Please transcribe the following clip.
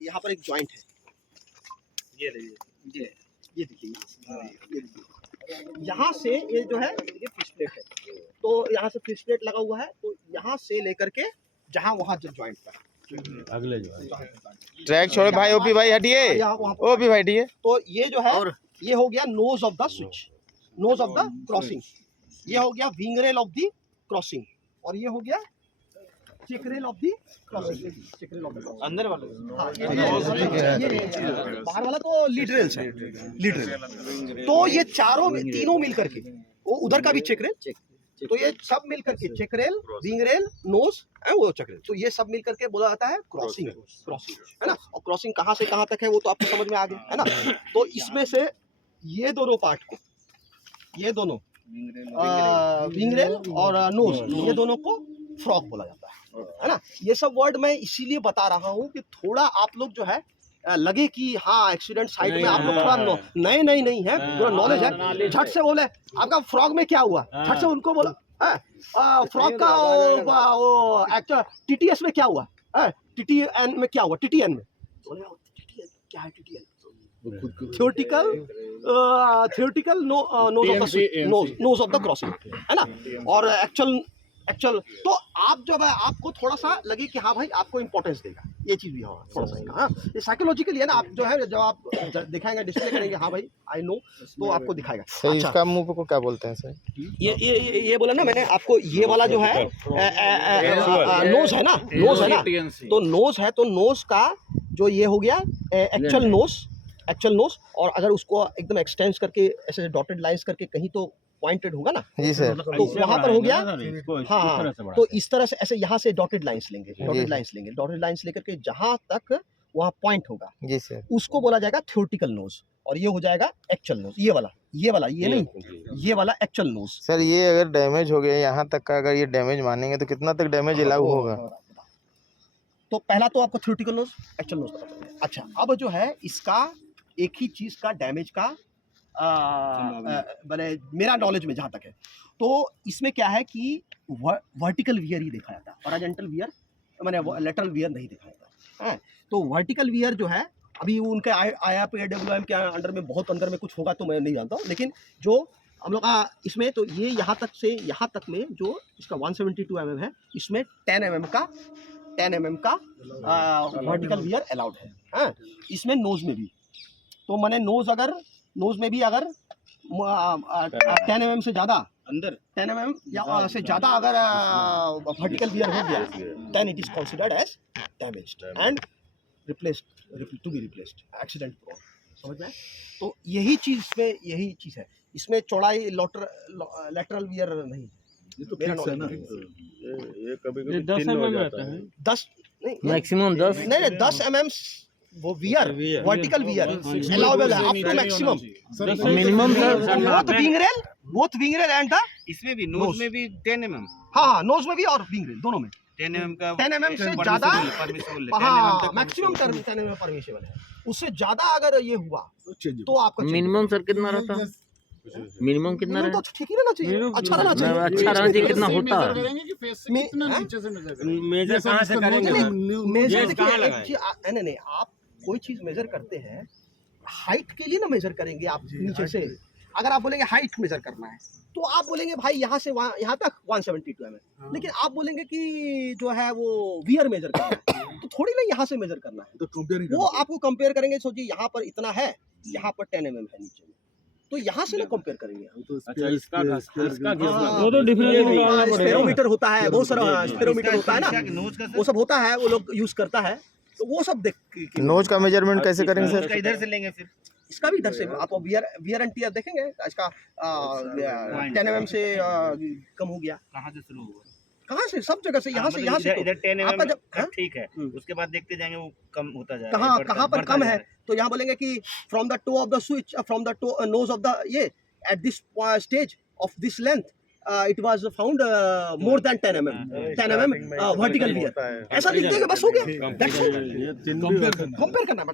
यहाँ पर एक जॉइंट है, ये लीजिए, ये देखिए, ये देखिए, यहाँ से ये जो है ये फिश प्लेट है, तो यहाँ से फिश प्लेट लगा हुआ है, तो यहाँ से लेकर के जहाँ वहाँ जॉइंट पर अगले जो ट्रैक छोड़ो भाई, ओपी भाई हटिए, ओपी भाई हटिए। तो ये जो है ये हो गया nose of the switch, nose of the crossing, ये हो गया wing rail of the crossing, और ये हो गया check rail of the crossing, check rail of the अंदर वाले बाहर वाला तो लीड रेल्स है, लीड रेल। तो ये चारों तीनों मिल करके, वो उधर का भी चेक रेल, तो ये सब मिल करके check rail, wing rail, nose है वो चेक रेल, तो ये सब मिल करके बोला जाता है क्रॉसिंग, क्रॉसिंग है ना। और क्रॉसिंग कहाँ से कहाँ तक है वो तो आपको समझ में आ गया है ना। तो इसमें से ये दोनों पार्ट को, ये दोनों विंग रेल और नोज, ये दोनों को फ्रॉग बोला जाता है ना। ये सब वर्ड मैं इसीलिए बता रहा हूँ कि थोड़ा आप लोग जो है लगे कि हाँ एक्सीडेंट साइड में आप लोग थोड़ा नहीं है, पूरा नॉलेज है। झट से बोले आपका फ्रॉग में क्या हुआ, झट से उनको बोलो फ्रॉग का वो एक्टर टीटीएस में क्या हुआ, टीटीएन में क्या हुआ, टीटीएन में बोले क्या है TTN, theoretical nose of the crossing है ना। और एक्चुअल तो आप जब आपको थोड़ा सा लगे कि हाँ भाई आपको इंपॉर्टेंस देगा, ये चीज भी होगा थोड़ा सा, हाँ ये साइकोलॉजिकली है ना। आप जो है जब आप दिखाएंगे डिस्प्ले करेंगे हाँ भाई आई नो, तो आपको दिखाएगा। सर अच्छा, इसका मुंह को क्या बोलते हैं सर? ये बोला ना मैंने आपको, ये वाला जो है नोज है ना, नोज है ना, तो नोज है, तो नोज का जो ये हो गया एक्चुअल नोज, और अगर उसको एकदम एक्सटेंस करके ऐसे डॉटेड लाइंस करके कहीं तो पॉइंटेड होगा ना जी सर, तो वहां पर हो गया। हाँ, तो इस तरह से ऐसे यहाँ से डॉटेड लाइंस लेंगे, डॉटेड लाइंस लेकर के जहां तक वहाँ पॉइंट होगा जी सर, उसको बोला जाएगा थ्योरेटिकल नोज, और ये हो जाएगा एक्चुअल नोज। ये वाला ये नहीं, ये वाला एक्चुअल नोज। सर ये अगर डैमेज हो गया यहाँ तक का, अगर ये डैमेज मानेंगे तो कितना तक डैमेज अलाउ होगा? तो पहला तो आपको थ्योरेटिकल नोज, एक्चुअल नोज पता चल गया। अच्छा, अब जो है इसका एक ही चीज का डैमेज का मैंने मेरा नॉलेज में जहाँ तक है, तो इसमें क्या है कि वर्टिकल वियर ही देखा जाता है, हॉरिजॉन्टल वियर मैंने लेटरल वियर नहीं देखा जाता है। तो वर्टिकल वियर जो है अभी उनके IAPWM के अंडर में बहुत अंदर में कुछ होगा तो मैं नहीं जानता हूँ, लेकिन जो हम लोग का इसमें तो ये यहाँ तक से यहाँ तक में जो इसका 172 mm है, इसमें 10 mm का वर्टिकल वियर अलाउड है। इसमें नोज में भी, तो मैंने नोज में भी अगर 10 mm से ज़्यादा अंदर 10 mm या से ज़्यादा अगर वर्टिकल वियर हो गया, then it is considered as damaged and to be replaced, accident prone. समझ में? तो यही चीज़ है इसमें चौड़ाई लेटरल वियर नहीं, ये तो फिक्स है ना, ये कभी 10 mm रहता है, 10 नहीं, मैक्सिमम 10 नहीं 10 mm वो वियर, वर्टिकल वियर अलाउबल है up to maximum, minimum both wing rail and the, इसमें भी नोज में भी 10 mm, हाँ नोज में भी और विंग रेल दोनों में 10 mm का 10 mm से ज़्यादा, हाँ मैक्सिमम 10 mm परमिसिबल है। उससे ज़्यादा अगर ये हुआ तो आपका मिनिमम सर कितना रहता है? मिनिमम कितना तो ठीक ही रहना चाहिए, अच्छा रहना चाहिए। अच्छा रहना चाहिए, कितना होता है? मेजर कहाँ से करेंगे? मेजर कहाँ नहीं, आप कोई चीज मेजर करते हैं हाइट के लिए ना मेजर करेंगे आप नीचे से। अगर आप बोलेंगे हाइट मेजर करना है तो आप बोलेंगे भाई यहाँ से वहाँ यहाँ तक 172 mm, लेकिन आप बोलेंगे कि जो है वो वियर मेजर करना है तो थोड़ी ना यहाँ से मेजर करना है, तो वो आपको कंपेयर करेंगे। सोचिए यहाँ पर इतना है, यहाँ पर 10 mm है नीचे में, तो यहाँ से ना कंपेयर करेंगे हम। अच्छा इसका वो तो डिफरेंस स्पेरोमीटर होता है, बहुत सारा स्पेरोमीटर होता है ना, वो सब होता है, वो लोग यूज करता है, तो वो सब देख। नोज का मेजरमेंट कैसे करेंगे सर? इधर से लेंगे, फिर इसका भी इधर से आप वियर एंड टियर देखेंगे, इसका 10 mm से कम हो गया। कहाँ से शुरू हुआ? कहाँ से? सब जगह से, यहाँ से इधर 10 आपका mm जब ठीक है, उसके बाद देखते जाएंगे वो कम होता जाएगा। कहाँ पर कम है, तो यहाँ बोलेंगे कि from the toe of the switch, from the nose of the ये at this stage of this length it was found more than 10 mm vertical wear, ऐसा लिख देंगे बस हो गया। कंपेयर करना